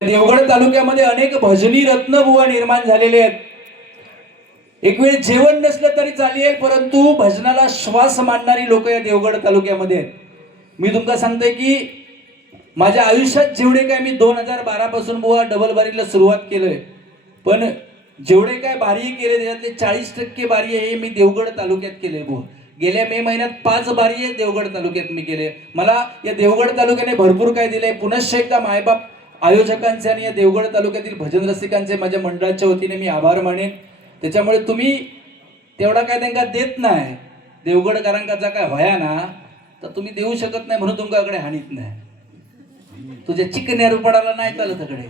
देवगड तालुक्यामध्ये अनेक भजनी रत्नबुवा निर्माण झालेले आहेत. एक वेळ जेवण नसलं तरी चालेल, परंतु भजनाला श्वास मानणारी लोक या देवगड तालुक्यामध्ये आहेत. मी तुमका सांगतोय की माझ्या आयुष्यात जेवढे काय मी 2012 पासून बुवा डबल बारीला सुरुवात केलंय, पण जेवढे काय बारी केले त्याच्यातले 40% बारी हे मी देवगड तालुक्यात केले बुवा. गेल्या मे महिन्यात 5 बारी देवगड तालुक्यात मी केले. मला या देवगड तालुक्याने भरपूर काय दिलंय. पुनश्च एकदा मायबाप आयोजकांचे आणि या देवगड तालुक्यातील भजन रसिकांचे माझ्या मंडळाच्या वतीने मी आभार मानेन. त्याच्यामुळे तुम्ही तेवढा काय त्यांना देत नाही, देवगडकरांचा काय व्हाया ना, तर तुम्ही देऊ शकत नाही म्हणून तुमच्याकडे हानीत नाही. तुझ्या चिकन्या रुपडाला नाही चालत कडे.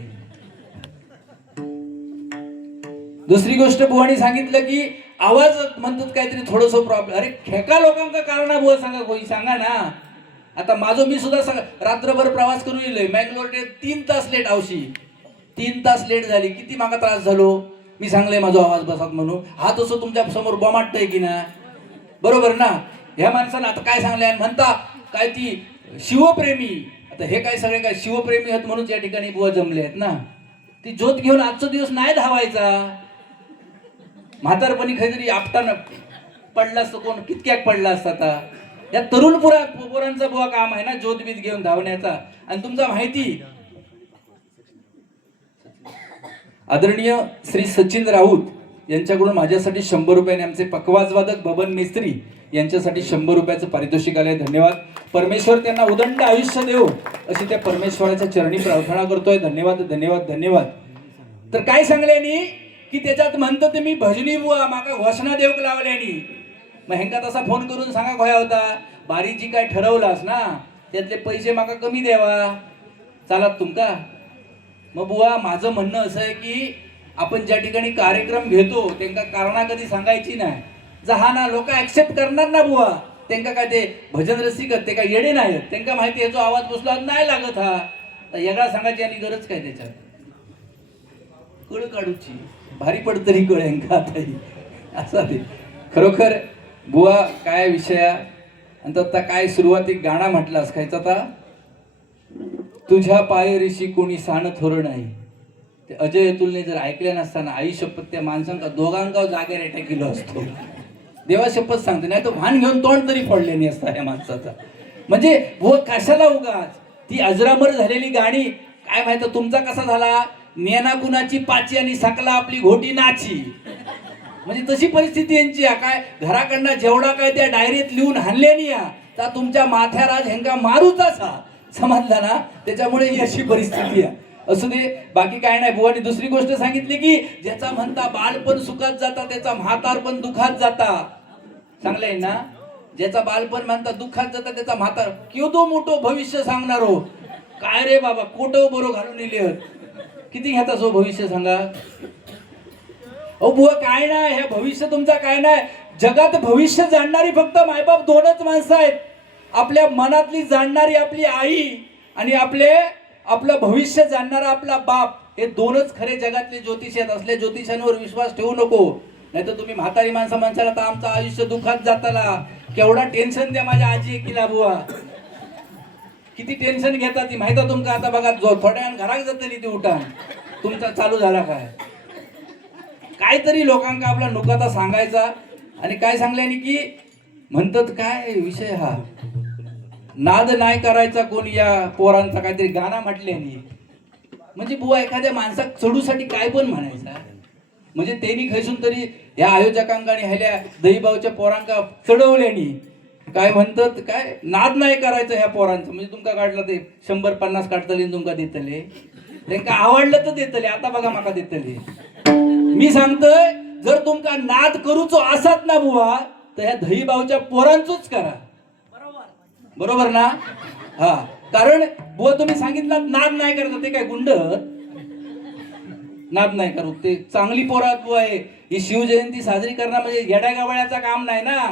दुसरी गोष्ट बुवानी सांगितलं की आवाज म्हणतात काहीतरी थोडस प्रॉब्लेम. अरे खेका लोकांका कारण बुवा सांगा, कोणी सांगा ना. आता माझं मी सुद्धा रात्रभर प्रवास करून येलोय. मँगलोर 3 तास लेट आवशी, 3 तास लेट झाली. किती मागा त्रास झालो. मी सांगले माझा आवाज बसत म्हणून. हा तसं तुमच्या समोर बमाटतय की ना, बरोबर ना. ह्या माणसानं आता काय सांगले म्हणता काय ती शिवप्रेमी. आता हे काय सगळे काय शिवप्रेमी आहेत म्हणून या ठिकाणी बुवा जमले आहेत ना. ती ज्योत घेऊन आजचा दिवस नाही धावायचा. म्हातारपणी खैतरी आपटानं पडला असतं, कोण कितक्याक पडला असता. आता या तरुण पोरांचा बुवा काम आहे ना ज्योतबीत घेऊन धावण्याचा. आणि तुमचा माहिती आदरणीय श्री सचिन राऊत यांच्याकडून माझ्यासाठी 100 रुपयाने आमचे पकवाजवादक बबन मिस्त्री यांच्यासाठी 100 रुपयाचं पारितोषिक आलंय. धन्यवाद. परमेश्वर त्यांना उदंड आयुष्य देव अशी त्या परमेश्वराच्या चरणी प्रार्थना करतोय. धन्यवाद धन्यवाद धन्यवाद. तर काय सांगल्यानी की त्याच्यात म्हणतो ते मी भजनी बुवा माका घोषणा देवक लावल्यानी. मग हेंका तसा फोन करून सांगा खोया होता बारी जी काय ठरवलास ना त्यातले पैसे माका कमी द्यावा चालत तुमका. मग बुवा माझं म्हणणं असं आहे की आपण ज्या ठिकाणी कार्यक्रम घेतो त्यांना कारणा कधी सांगायची नाही. जहाना लोक ऍक्सेप्ट करणार ना बुवा. त्यांना काय ते भजन रसिक ते काय येडे नाहीत. त्यांना माहिती याचा आवाज बसला नाही लागत. हा तर वेगळा सांगायची आणि गरज काय त्याच्यात. कळ काढूची भारी पडतरी कळ हेंका आता असं ते. खरोखर बुवा काय विषय. आणि आता काय सुरुवाती गाणा म्हटलास खायचा आता तुझ्या पायरीशी कोणी सान थोर नाही. ते अजय अतुलने जर ऐकल्या नसताना आई शपथ त्या माणसांका दोघांका जागे रेटा किलो असतो. देवा शपथ सांगते. नाही तर भान घेऊन तोंड तरी पडले नाही असता या माणसाचा. म्हणजे बुवा कशाला उगाच ती अजरामर झालेली गाणी. काय माहिती तुमचा कसा झाला. नेना कुणाची पाची आणि सकला आपली घोटी नाची. म्हणजे तशी परिस्थिती यांची. काय घराकडनं जेवढा काय त्या डायरीत लिहून हाणल्यानी या तर तुमच्या माथ्याराज हेंका मारूच असा समजला ना. त्याच्यामुळे ही अशी परिस्थिती आहे. असू दे बाकी काय नाही. बुवानी दुसरी गोष्ट सांगितली की ज्याचा म्हणता बालपण सुखात जाता त्याचा म्हातारपण दुखात जाता. चांगलंय ना. ज्याचा बालपण म्हणता दुखात जाता त्याचा म्हातार केवढो मोठं भविष्य सांगणार हो. काय रे बाबा कोटो बरो घालून नेले. किती घेता सो भविष्य सांगा. अहो बुवा काय नाही हे भविष्य तुमचा काय नाही. जगात भविष्य जाणणारी फक्त मायबाप 2च माणसं आहेत. आपल्या मनातली जाणणारी आपली आई आणि आपलं भविष्य जाणणारा आपला बाप. हे 2च खरे जगातले ज्योतिष आहेत. असल्या ज्योतिषांवर विश्वास ठेवू नको. नाही तर तुम्ही म्हातारी माणसं म्हणसाला तर आमचं आयुष्य दुःखात जाताला. केवढा टेन्शन द्या माझ्या आजी एकीला बुवा. किती टेन्शन घेता ती माहिती तुमका. आता बघा थोड्या घरात जातली ती उठा तुमचा चालू झाला काय. काहीतरी लोकांका आपला नुकाता सांगायचा. आणि काय सांगल्यानी की म्हणतात काय विषय हा नाद नाही करायचा कोणी या पोरांचा. काहीतरी गाणं म्हटल्यानी म्हणजे बुवा एखाद्या माणसाक चढूसाठी काय पण म्हणायचा. म्हणजे त्यांनी खैसून तरी या आयोजकांका आणि ह्याल्या दहीबावच्या पोरांका चढवल्यानी काय म्हणतात काय नाद नाही करायचं ह्या पोरांचं. म्हणजे तुमका काढलं ते 100-50 काढतले तुमका देतले. त्यांना आवडलं तर देतले. आता बघा माका देतले. मी सांगतोय जर तुमका नाद करूचो असात ना बुवा तर ह्या दहीबावच्या पोरांचोच करा. बरोबर ना. हा कारण बुवा तुम्ही सांगितलं नाद नाही करत ते काय गुंड नाद नाही करू. ते चांगली पोरात बुवा आहे. ही शिवजयंती साजरी करणं म्हणजे येड्या गावळ्याचा काम नाही ना.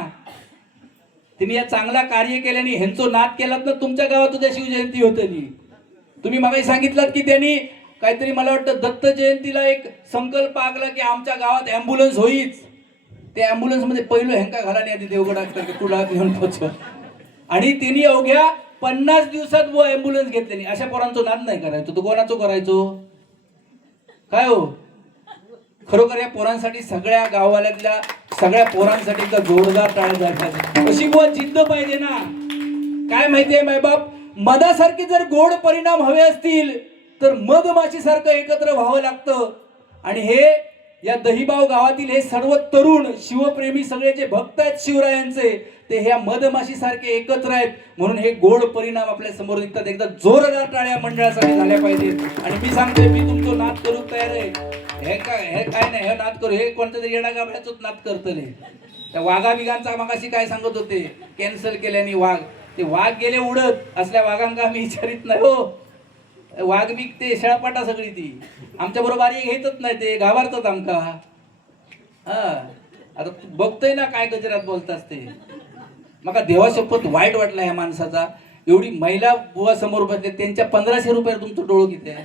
तुम्ही या चांगला कार्य केल्याने ह्यांचो नाद केलात ना तुमच्या गावात उद्या शिवजयंती होतली. तुम्ही मगाही सांगितलं की त्यांनी काहीतरी मला वाटतं दत्त जयंतीला एक संकल्प आखला की आमच्या गावात ॲम्ब्युलन्स होईच. ते ॲम्ब्युलन्स मध्ये पहिलं हेंका घाला नाही आधी देवगडात तुला घेऊन पोच. आणि त्यांनी अवघ्या 50 दिवसात ॲम्ब्युलन्स घेतली. अशा पोरांचो नाद नाही करायचो. तो कोणाचो करायचो. काय हो, खरोखर या पोरांसाठी सगळ्या गावाल्यातल्या सगळ्या पोरांसाठी एकदा जोरदार टाळ्या झाल्या. कशी बुवा जिद्द पाहिजे ना. काय माहितीये मायबाप, मधासारखे जर गोड परिणाम हवे असतील तर मधमाशी सारखं एकत्र व्हावं लागतं. आणि हे या दहिबाव गावातील हे सर्व तरुण शिवप्रेमी सगळे जे भक्त आहेत शिवरायांचे, ते ह्या मधमाशी सारखे एकत्र आहेत. म्हणून हे गोड परिणाम आपल्या समोर दिसतात. एकदा जोरदार टाळ्या मंडळासाठी झाल्या पाहिजेत. आणि मी सांगते, मी तुमचं नाद करू तयार आहे. हे काय नाही, हे नाद करू, हे कोणत्या तरी येडा गाभ्याचंच नाद करतले. त्या वाघा बिगांचा मगाशी काय सांगत होते, कॅन्सल केल्याने वाघ, ते वाघ गेले उडत. असल्या वाघांका आम्ही विचारित नाही हो. वाघ बी ते शेळपाटा सगळी ती आमच्या बरोबर घेतच नाही, ते घाबरतात आमका. हा, आता बघतोय ना काय गजरात बोलतास ते. मका देवा शपथ वाईट वाटला ह्या माणसाचा. एवढी महिला बुवा समोर बसले, त्यांच्या 1500 रुपये तुमचं डोळं किती आहे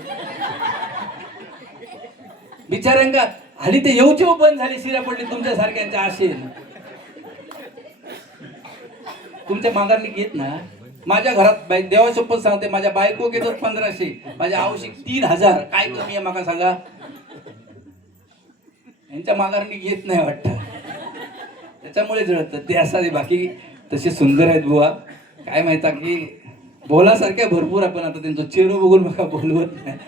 बिचाऱ्यांका. हल्ली ते येऊची बंद झाली, शिरा पडली तुमच्या सारख्यांच्या आशेन. तुमच्या माघारनी घेत ना. माझ्या घरात देवा शपथ सांगते, माझ्या बायको घेतात 1500, माझ्या आवश्यक 3000. काय कमी आहे माका सांगा. यांच्या माघारनी घेत नाही वाटतं, त्याच्यामुळे जळत ते. असा बाकी तसे सुंदर आहेत बुवा. काय माहिती की बोलासारख्या भरपूर आपण. आता त्यांचं चेहरा बघून मला बोलवत नाही.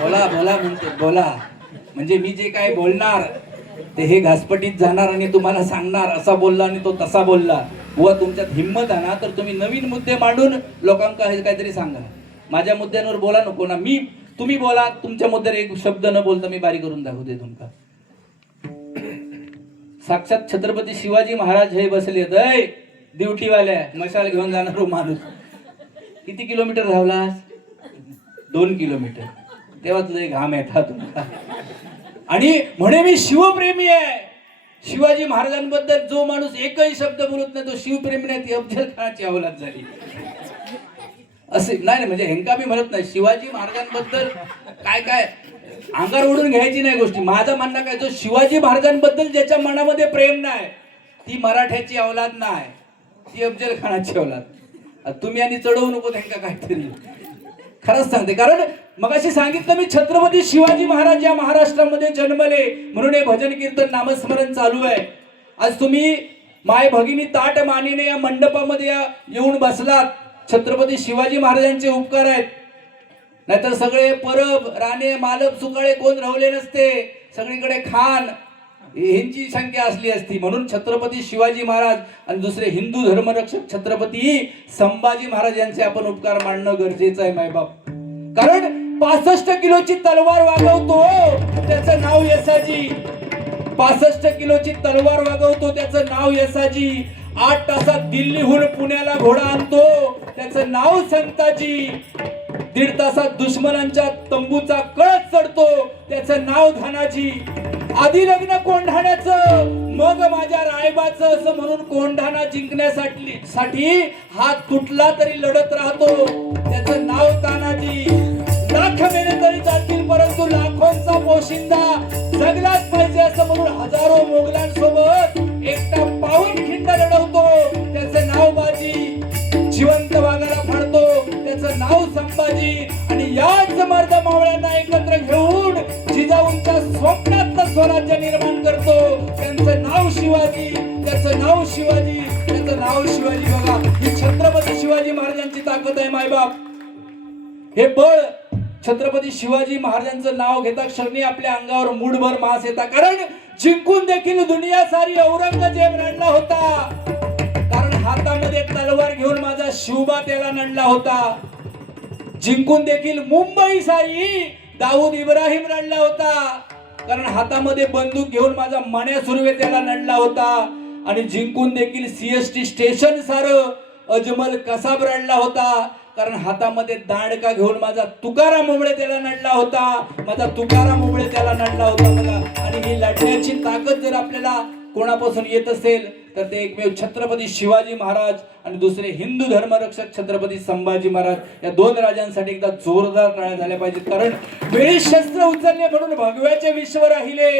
बोला बोला म्हणते, बोला म्हणजे मी जे काय बोलणार ते हे घासपटीत जाणार आणि तुम्हाला सांगणार. असा बोलला आणि तो तसा बोलला. बुवा तुमच्यात हिंमत आहे ना, तर तुम्ही नवीन मुद्दे मांडून लोकांना हे काहीतरी सांगा. माझ्या मुद्द्यांवर बोला नको ना. तुम्ही बोला, तुमच्या मुद्द्यावर एक शब्द न बोलता मी बारी करून दाखवते तुमका. साक्षात छत्रपती शिवाजी महाराज हे बसले ड्युटीवाल्या मशाल घेऊन जाणार माणूस. किती किलोमीटर धावलास? 2 किलोमीटर. तेव्हा तुझे घाम येतात तुमका. आणि म्हणे मी शिवप्रेमी आहे. शिवाजी महाराजांबद्दल जो माणूस एकही शब्द बोलत नाही तो शिवप्रेमी नाही. ती अफजल खानाची अवलाद झाली असे नाही. म्हणजे हेंका मी म्हणत नाही. शिवाजी महाराजांबद्दल काय काय अंगार ओढून घ्यायची नाही गोष्टी. माझं म्हणणं काय, जो शिवाजी महाराजांबद्दल ज्याच्या मनामध्ये प्रेम नाही ती मराठ्याची अवलाद नाही, ती अफजल खानाची अवलाद. तुम्ही आणि चढवू नको त्यांना काहीतरी. खरंच सांगते, कारण मगाशी सांगितलं मी, छत्रपती शिवाजी महाराज या महाराष्ट्रामध्ये जन्मले म्हणून हे भजन कीर्तन नामस्मरण चालू आहे. आज तुम्ही माय भगिनी ताट मानेने या मंडपामध्ये येऊन बसलात. छत्रपती शिवाजी महाराजांचे उपकार आहेत. नाहीतर सगळे परब राणे मालप सुकाळे कोण राहिले नसते. सगळीकडे खान यांची संख्या असली असती. म्हणून छत्रपती शिवाजी महाराज आणि दुसरे हिंदू धर्मरक्षक छत्रपती संभाजी महाराज यांचे आपण उपकार मानणं गरजेचं आहे मायबाप. कारण 65 किलोची तलवार वागवतो त्याचं नाव यसाजी. 65 किलोची तलवार वागवतो त्याचं नाव यसाजी. 8 तासात दिल्लीहून पुण्याला घोडा आणतो त्याचं नाव संताजी. 1.5 तासात दुश्मनांच्या तंबूचा कळस चढतो त्याचं नाव धनाजी. आधी लग्न कोंढाण्याचं मग माझ्या रायबाचं असं म्हणून कोंढाणा जिंकण्यासाठी हात तुटला तरी लढत राहतो त्याचं नाव तानाजी. लाख मेले तरी चालतील परंतु लाखोंचा पोशिंदा जगलाच पाहिजे असं म्हणून हजारो मोगलांसोबत एकटा पावनखिंड लढवतो त्याचं नाव बाजी. जिवंत वाघाला फाडतो त्याचं नाव संभाजी. आणि याच मर्द मावळ्यांना एकत्र घेऊन जिजाऊंच्या स्वप्नातलं स्वराज्य निर्माण करतो त्यांचं नाव शिवाजी. त्याचं नाव शिवाजी. त्याचं नाव शिवाजी. बघा, ही छत्रपती शिवाजी महाराजांची ताकद आहे मायबाप. हे बळ छत्रपती शिवाजी महाराजांचं नाव घेता क्षणी आपल्या अंगावर मूठभर मास येतात. कारण जिंकून देखील दुनिया सारी औरंगजेब रडला होता. कारण हातामध्ये तलवार घेऊन माझा शिवबा त्याला नडला होता. जिंकून देखील मुंबई सारी दाऊद इब्राहिम रडला होता. कारण हातामध्ये बंदूक घेऊन माझा मण्या सुर्वे त्याला नडला होता. आणि जिंकून देखील सीएसटी स्टेशन सारं अजमल कसाब रडला होता. कारण हातामध्ये दांडका घेऊन माझा तुकाराम उमळे त्याला नडला होता. माझा तुकाराम उमळे त्याला नडला होता. बघा, आणि ही लढण्याची ताकद जर आपल्याला कोणापासून येत असेल तर ते एकमेव छत्रपती शिवाजी महाराज आणि दुसरे हिंदू धर्मरक्षक छत्रपती संभाजी महाराज. या 2 राजांसाठी एकदा जोरदार टाळ्या झाल्या पाहिजेत. कारण वेळीच शस्त्र उचलले म्हणून भगव्याचे विश्व राहिले.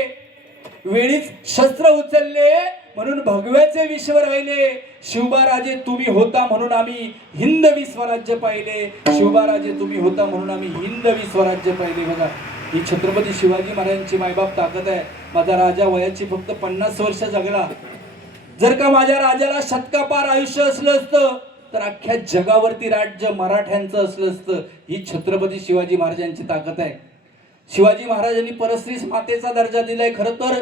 वेळीच शस्त्र उचलले म्हणून भगव्याचे विश्व राहिले. शिवबाराजे तुम्ही होता म्हणून आम्ही हिंदवी स्वराज्य पाहिले. शिवबाराजे तुम्ही होता म्हणून आम्ही हिंदवी स्वराज्य पाहिले. बघा, ही छत्रपती शिवाजी महाराजांची मायबाप ताकद आहे. माझा राजा वयाची फक्त 50 वर्ष जगला. जर का माझ्या राजाला शतकापार आयुष्य असलं असतं तर अख्ख्या जगावरती राज्य मराठ्यांचं असलं असतं. ही छत्रपती शिवाजी महाराजांची ताकद आहे. शिवाजी महाराजांनी परस्त्रीस मातेचा दर्जा दिलाय. खरं तर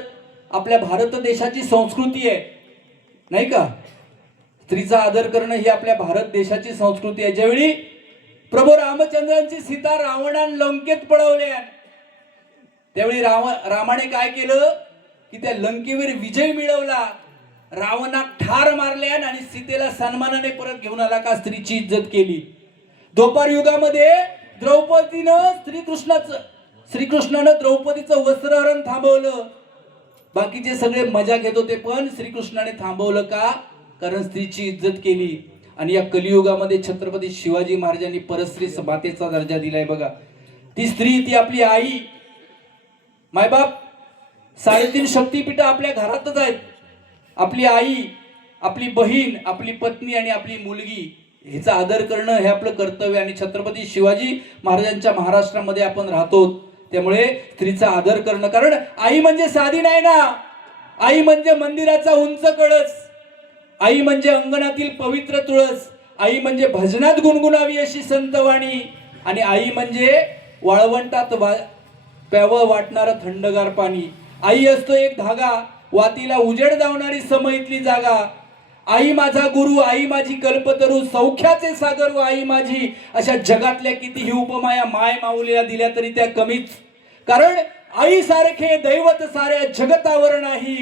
आपल्या भारत देशाची संस्कृती आहे, नाही का? स्त्रीचा आदर करणं ही आपल्या भारत देशाची संस्कृती आहे. ज्यावेळी प्रभू रामचंद्रांची सीता रावणान लंकेत पळवल्या, त्यावेळी रामाने काय केलं की त्या लंकेवर विजय मिळवला. रावणाला ठार मारल्या आणि सीतेला सन्मानाने परत घेऊन आला. का? स्त्रीची इज्जत केली. द्वापार युगामध्ये द्रौपदीनं श्रीकृष्णानं द्रौपदीचं वस्त्रहरण थांबवलं. बाकीचे सगळे मजा घेत होते, पण श्रीकृष्णाने थांबवलं. का? कारण स्त्रीची इज्जत केली. आणि या कलियुगामध्ये छत्रपती शिवाजी महाराजांनी परस्त्री मातेचा दर्जा दिलाय. बघा, ती स्त्री, ती आपली आई. मायबाप 3.5 शक्तीपीठ आपल्या घरातच आहेत. आपली आई, आपली बहीण, आपली पत्नी आणि आपली मुलगी, ह्याचा आदर करणं हे आपलं कर्तव्य. आणि छत्रपती शिवाजी महाराजांच्या महाराष्ट्रामध्ये आपण राहतो, त्यामुळे स्त्रीचा आदर करणं. कारण आई म्हणजे साधी नाही ना. आई म्हणजे मंदिराचा उंच कळस. आई म्हणजे अंगणातील पवित्र तुळस. आई म्हणजे भजनात गुणगुणावी अशी संतवाणी. आणि आई म्हणजे वाळवंटात प्यावं वाटणारं थंडगार पाणी. आई असतो एक धागा, वातीला उजेड दावणारी समईतली जागा. आई माझा गुरु, आई माझी कल्पतरू, सौख्याचे सागर व आई माझी. अशा जगातल्या कितीही उपमाया माय माऊलीला दिल्या तरी त्या कमीच. कारण आई सारखे दैवत साऱ्या जगतावर नाही.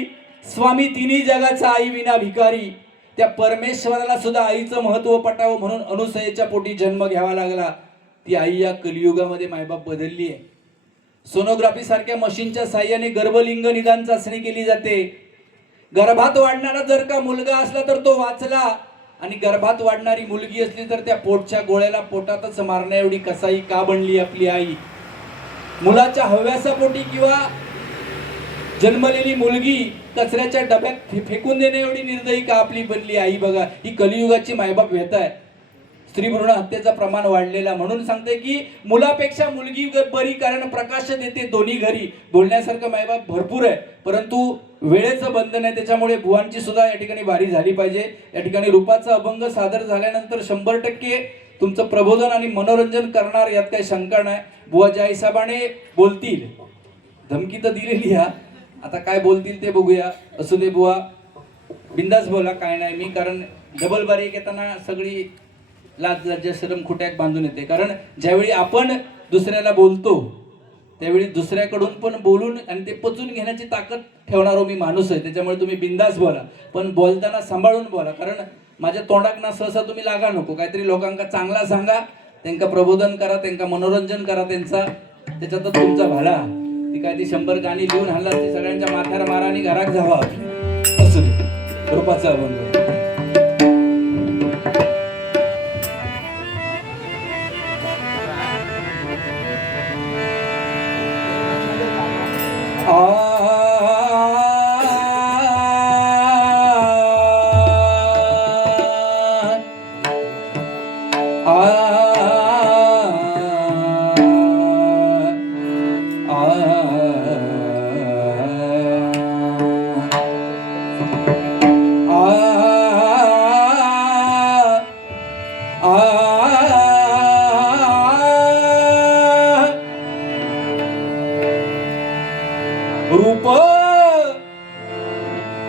स्वामी तिन्ही जगाचा आई विना भिकारी. त्या परमेश्वराला सुद्धा आईचं महत्व पटावं म्हणून अनुसयेच्या पोटी जन्म घ्यावा लागला. ती आई या कलियुगामध्ये मायबाप बदलली आहे. सोनोग्राफी सारख्या मशीनच्या साह्याने गर्भलिंग निदान चाचणी केली जाते. गर्भात वाढणारा जर का मुलगा असला तर तो वाचला, आणि गर्भात वाढणारी मुलगी असली तर त्या पोटच्या गोळ्याला पोटातच मारण्या एवढी कसाई का बनली आपली आई? मुलाच्या हव्यासापोटी किंवा जन्मलेली मुलगी कचऱ्याच्या डब्यात फेकून देणे एवढी निर्दयी का आपली बनली आई? बघा, ही कलियुगाची मायबाप व्यथा आहे. स्त्री भ्रूण हत्येचं प्रमाण वाढलेला. म्हणून सांगते की मुलापेक्षा मुलगी बरी, कारण प्रकाश देते दोन्ही घरी. बोलण्यासारखं मायबाप भरपूर आहे, परंतु वेळेचं बंधन आहे. त्याच्यामुळे बुवांची सुद्धा या ठिकाणी वारी झाली पाहिजे. या ठिकाणी रूपाचा अभंग सादर झाल्यानंतर 100% तुमचं प्रबोधन आणि मनोरंजन करणार, यात काही शंका नाही. बुवा ज्या हिसाबाने बोलतील, धमकी तर दिलेली हा, आता काय बोलतील ते बघूया. असू दे बुवा, बिंदास बोला, काय नाही. मी कारण डबल बारी येताना सगळी लाज लज्जा शरम खुट्यात बांधून येते. कारण ज्यावेळी आपण दुसऱ्याला बोलतो त्यावेळी दुसऱ्याकडून पण बोलून आणि ते पचून घेण्याची ताकद ठेवणारो मी माणूस आहे. त्याच्यामुळे तुम्ही बिंदास बोला, पण बोलताना सांभाळून बोला. कारण माझ्या तोंडाक ना सहसा तुम्ही लागा नको. काहीतरी लोकांका चांगला सांगा, त्यांना प्रबोधन करा, त्यांना मनोरंजन करा त्यांचा, त्याच्यातच तुमचा भाला. ती काय ती 100 गाणी लिहून हल्ला ती सगळ्यांच्या माथ्यावर मारा आणि घरात जावा. असू दे, रूपाचा अभंग.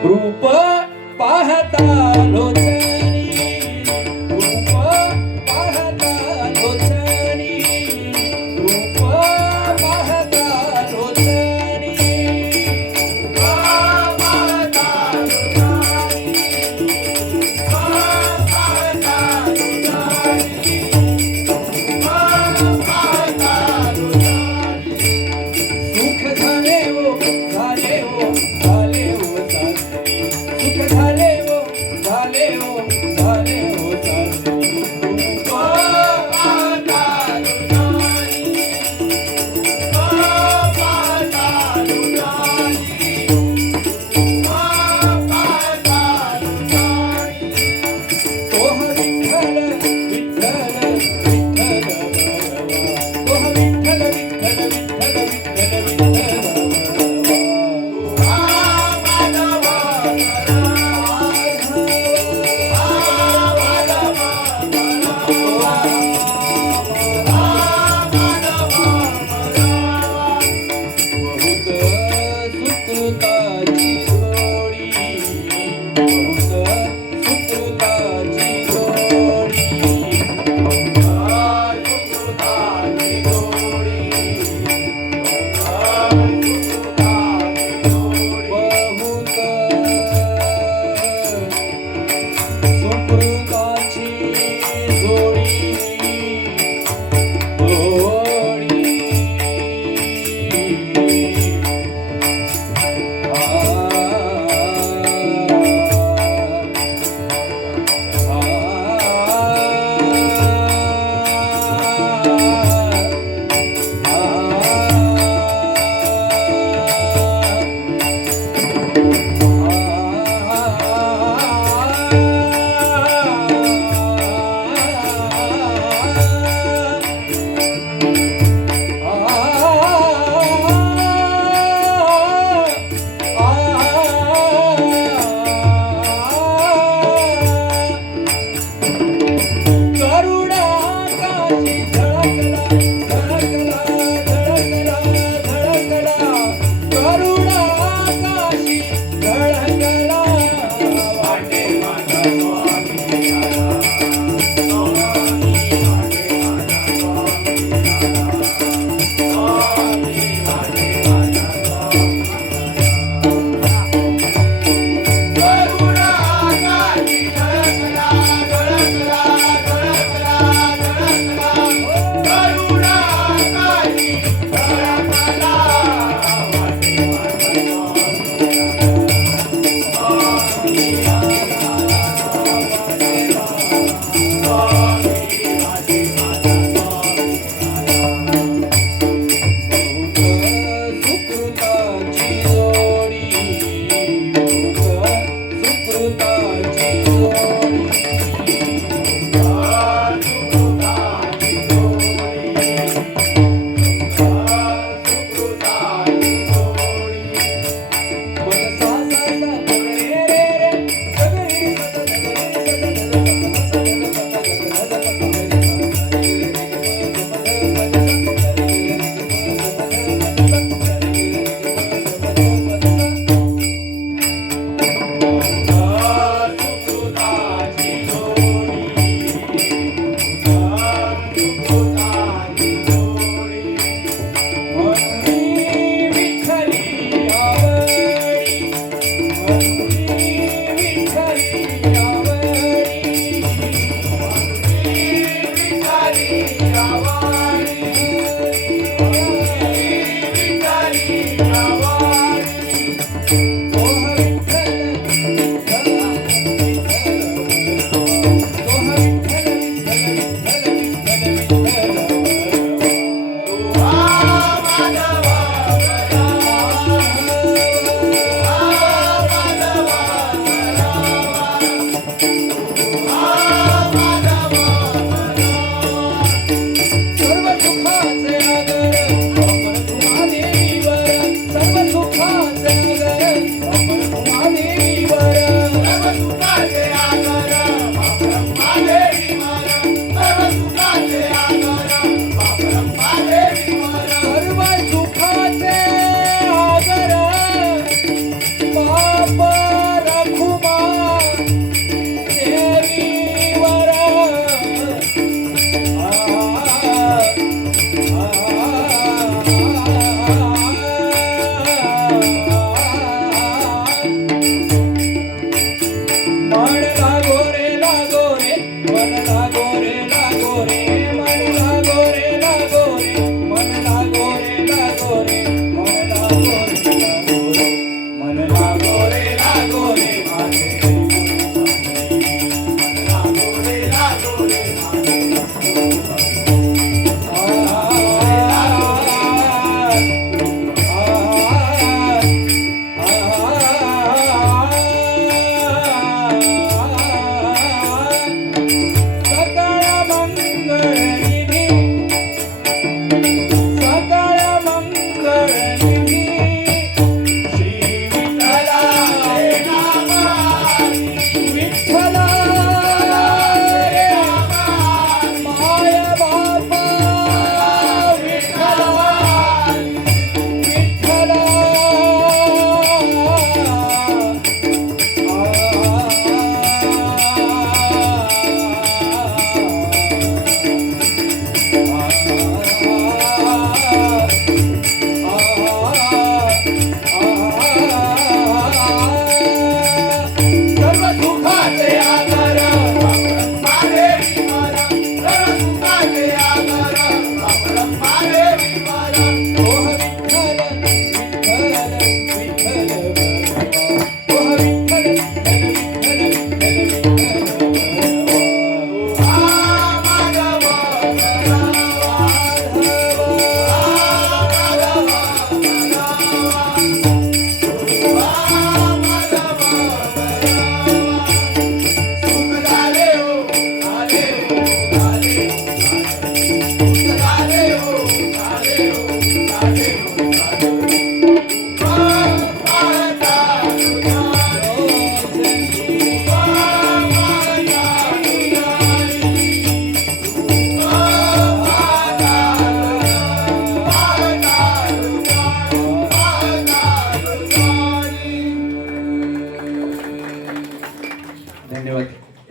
रूप पाहता लोचनी, रूप पाहता लोचनी, रूप पाहता लोचनी, रूप पाहता लोचनी, रूप पाहता लोचनी, रूप पाहता लोचनी. सुख झाले हो, झाले हो, झाले हो सासरी. लागला